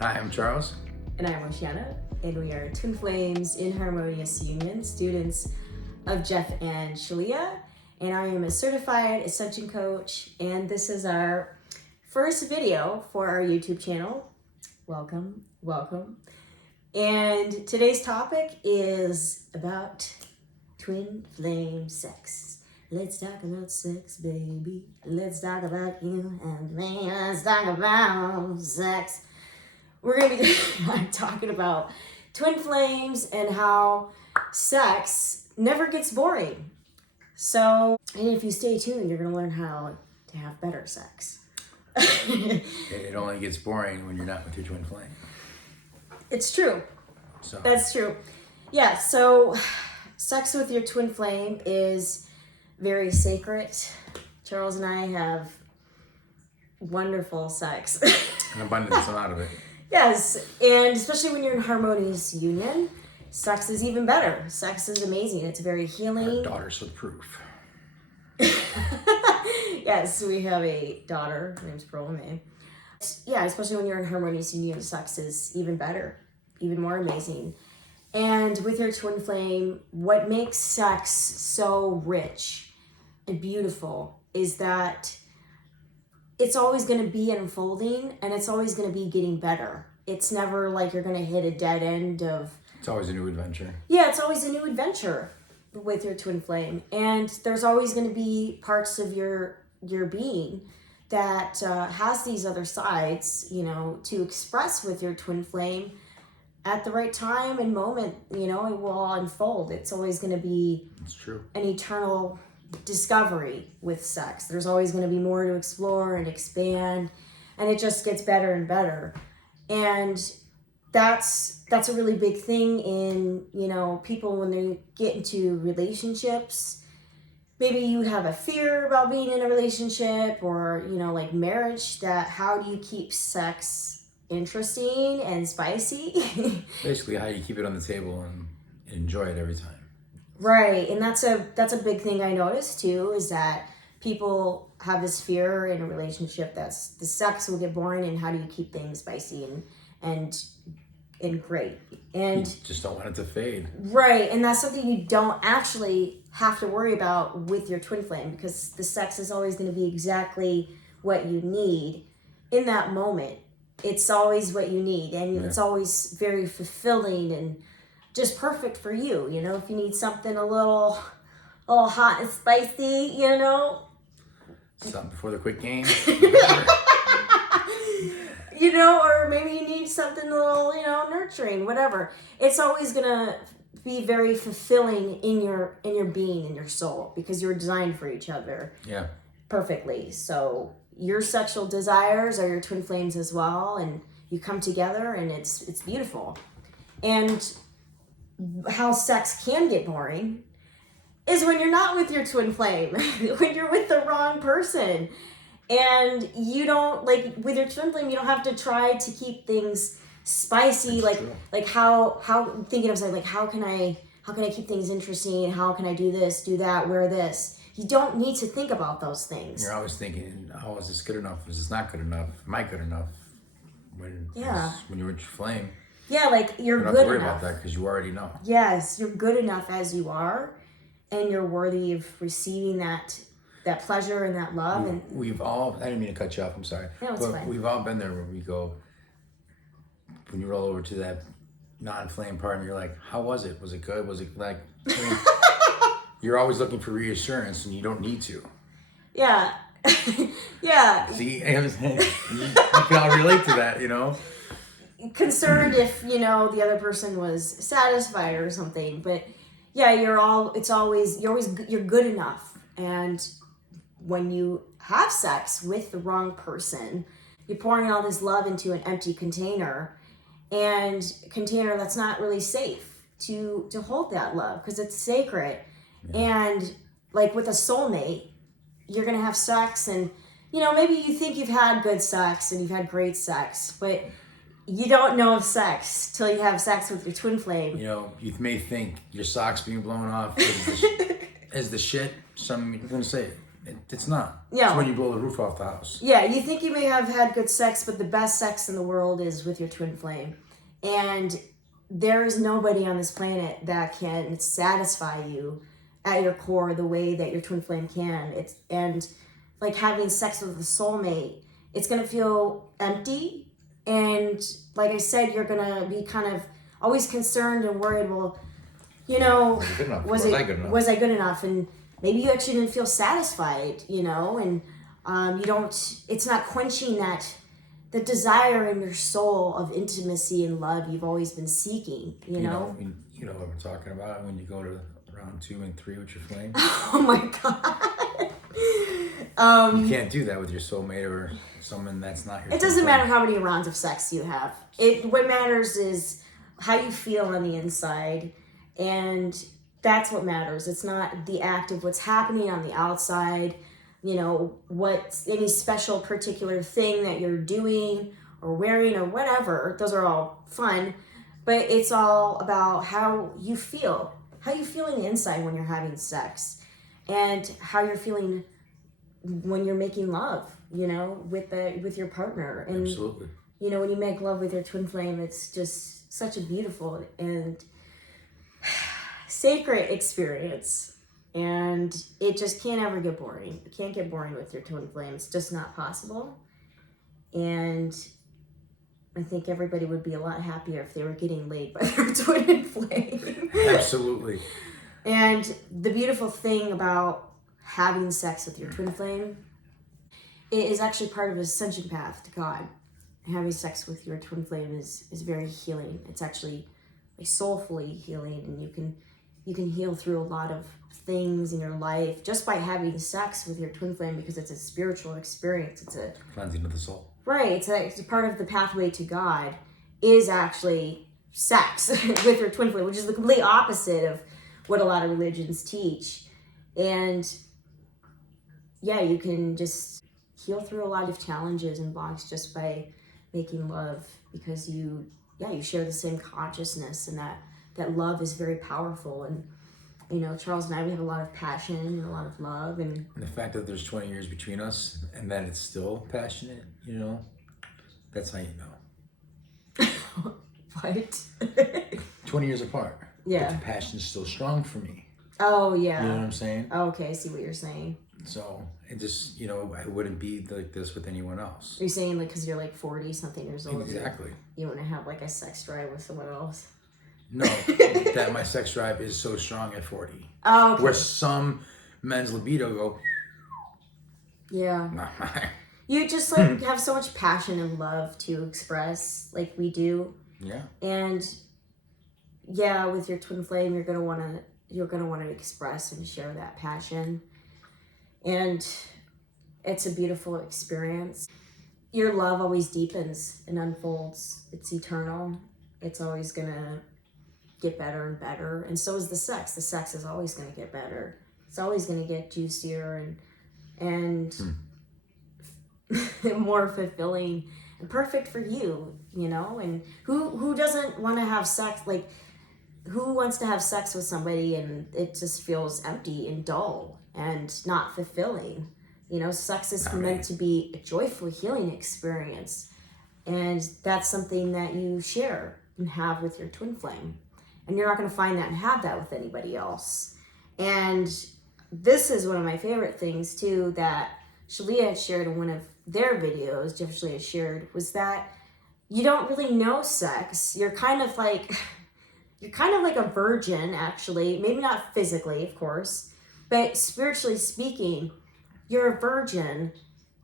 Hi, I'm Charles. And I'm Oceana, and we are twin flames in harmonious union, students of Jeff and Shalia. And I am a certified ascension coach, and this is our first video for our YouTube channel. Welcome, welcome. And today's topic is about twin flame sex. Let's talk about sex, baby. Let's talk about you and me. Let's talk about sex. We're going to be talking about twin flames and how sex never gets boring. So, and if you stay tuned, you're going to learn how to have better sex. It only gets boring when you're not with your twin flame. It's true. So That's true. Yeah, so sex with your twin flame is very sacred. Charles and I have wonderful sex. an abundance amount of it. Yes, and especially when you're in harmonious union, sex is even better. Sex is amazing. It's very healing. Our daughters with proof. Yes, we have a daughter. Her name's Pearl May. Yeah, especially when you're in harmonious union, sex is even better, even more amazing. And with your twin flame, what makes sex so rich and beautiful is that it's always going to be unfolding and it's always going to be getting better. It's never like you're going to hit a dead end of... It's always a new adventure. Yeah, it's always a new adventure with your twin flame. And there's always going to be parts of your being that has these other sides, you know, to express with your twin flame at the right time and moment. You know, it will all unfold. It's always going to be... It's true. An eternal discovery with sex. There's always going to be more to explore and expand, and it just gets better and better. And that's a really big thing in, you know, people when they get into relationships. Maybe you have a fear about being in a relationship or, you know, like marriage, that how do you keep sex interesting and spicy? Basically, how you keep it on the table and enjoy it every time. Right, and that's a big thing I noticed too, is that people have this fear in a relationship that's the sex will get boring, and how do you keep things spicy and great. And You just don't want it to fade. right, and that's something you don't actually have to worry about with your twin flame, because the sex is always going to be exactly what you need in that moment. It's always what you need, and it's always very fulfilling and just perfect for you. You know, if you need something a little hot and spicy, you know. Something before the quick game. You know, or maybe you need something a little, you know, nurturing, whatever. It's always gonna be very fulfilling in your being, in your soul, because you're designed for each other. Yeah. Perfectly. So your sexual desires are your twin flames as well, and you come together, and it's beautiful. And how sex can get boring is when you're not with your twin flame, when you're with the wrong person. And you don't, like, with your twin flame, you don't have to try to keep things spicy. That's like true. like how thinking of something like, how can I keep things interesting? How can I do this, do that, wear this? You don't need to think about those things. You're always thinking, oh, is this good enough? Is this not good enough? Am I good enough? When you're with your flame, Yeah, like you're you don't good have to worry enough. about that because you already know. Yes, you're good enough as you are, and you're worthy of receiving that pleasure and that love. And We've all, I didn't mean to cut you off, I'm sorry. No, it's but fine. We've all been there where we go, when you roll over to that non-flame part and you're like, how was it? Was it good? Was it like, I mean, you're always looking for reassurance and you don't need to. yeah. Yeah. See, you can all relate to that, you know? Concerned if, you know, the other person was satisfied or something. But yeah, you're good enough. And when you have sex with the wrong person, you're pouring all this love into an empty container, and a container that's not really safe to hold that love, because it's sacred. And like with a soulmate, you're gonna have sex, and you know, maybe you think you've had good sex and you've had great sex, but you don't know of sex till you have sex with your twin flame. You know, you may think your socks being blown off is the shit. Some you're gonna say It's not. Yeah. It's when you blow the roof off the house. Yeah, you think you may have had good sex, but the best sex in the world is with your twin flame. And there is nobody on this planet that can satisfy you at your core the way that your twin flame can. And like having sex with a soulmate, it's gonna feel empty. And like I said, you're gonna be kind of always concerned and worried, well, you know, was I good enough? And maybe you actually didn't feel satisfied, you know, and you don't, it's not quenching that the desire in your soul of intimacy and love you've always been seeking, you know? You know what we're talking about when you go to round 2 and 3 with your flame. Oh my God. You can't do that with your soulmate or someone that's not your. It doesn't matter how many rounds of sex you have. What matters is how you feel on the inside, and that's what matters. It's not the act of what's happening on the outside, you know, what any special particular thing that you're doing or wearing or whatever. Those are all fun, but it's all about how you feel on the inside when you're having sex, and how you're feeling when you're making love, you know, with your partner. And absolutely, you know, when you make love with your twin flame, it's just such a beautiful and sacred experience, and it just can't ever get boring. It can't get boring with your twin flame. It's just not possible. And I think everybody would be a lot happier if they were getting laid by their twin flame. Absolutely. And the beautiful thing about having sex with your twin flame, it is actually part of an ascension path to God. Having sex with your twin flame is very healing. It's actually like soulfully healing, and you can heal through a lot of things in your life just by having sex with your twin flame, because it's a spiritual experience. It's a cleansing of the soul. Right. It's a part of the pathway to God is actually sex with your twin flame, which is the complete opposite of what a lot of religions teach. And yeah, you can just heal through a lot of challenges and blocks just by making love, because you share the same consciousness, and that love is very powerful. And you know, Charles and I, we have a lot of passion and a lot of love, and the fact that there's 20 years between us and that it's still passionate, you know, that's how you know. What? 20 years apart. Yeah. But the passion's still strong for me. Oh yeah. You know what I'm saying? Oh, okay, I see what you're saying. So it just, you know, I wouldn't be like this with anyone else. Are you saying like because you're like 40 something years old? Exactly. You want to have like a sex drive with someone else? No, that my sex drive is so strong at 40. Oh, okay. Where some men's libido go. Yeah. Nah. You just like have so much passion and love to express, like we do. Yeah. And yeah, with your twin flame, you're gonna wanna express and share that passion. And it's a beautiful experience. Your love always deepens and unfolds. It's eternal. It's always gonna get better and better. And so is the sex. The sex is always gonna get better. It's always gonna get juicier and more fulfilling and perfect for you, you know? And who doesn't want to have sex? Like, who wants to have sex with somebody and it just feels empty and dull and not fulfilling? You know, sex is meant to be a joyful healing experience, and that's something that you share and have with your twin flame, and you're not going to find that and have that with anybody else. And this is one of my favorite things too that Shalia had shared in one of their videos, Jeff Shalia shared, was that you don't really know sex. You're kind of like a virgin, actually. Maybe not physically, of course, but spiritually speaking, you're a virgin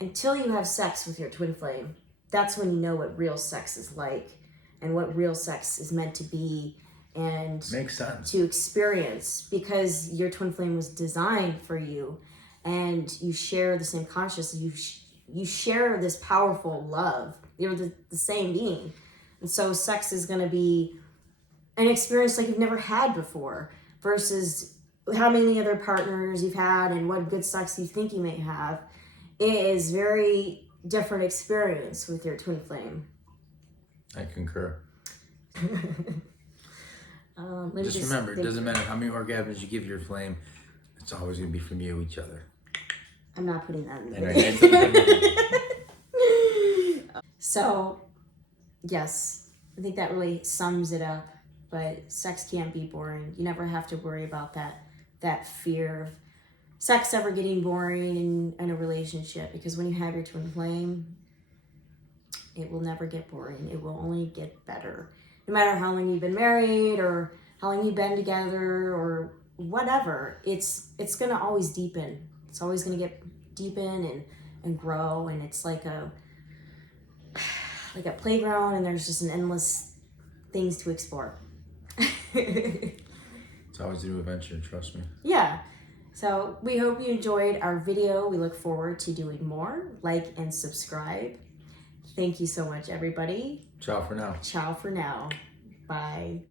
until you have sex with your twin flame. That's when you know what real sex is like and what real sex is meant to be and makes sense to experience, because your twin flame was designed for you, and you share the same consciousness. You share this powerful love. You're the same being. And so sex is going to be an experience like you've never had before, versus how many other partners you've had and what good sex you think you may have. It is very different experience with your twin flame. I concur. Just remember, it doesn't matter how many orgasms you give your flame, it's always going to be from you, each other. I'm not putting that in the Anyway, video. So, yes, I think that really sums it up. But sex can't be boring. You never have to worry about that fear of sex ever getting boring in a relationship, because when you have your twin flame, it will never get boring. It will only get better. No matter how long you've been married or how long you've been together or whatever, it's gonna always deepen. It's always gonna get deepen and grow, and it's like a playground, and there's just an endless things to explore. it's always a new adventure, trust me. Yeah. So we hope you enjoyed our video. We look forward to doing more. Like and subscribe. Thank you so much, everybody. Ciao for now. Ciao for now. Bye.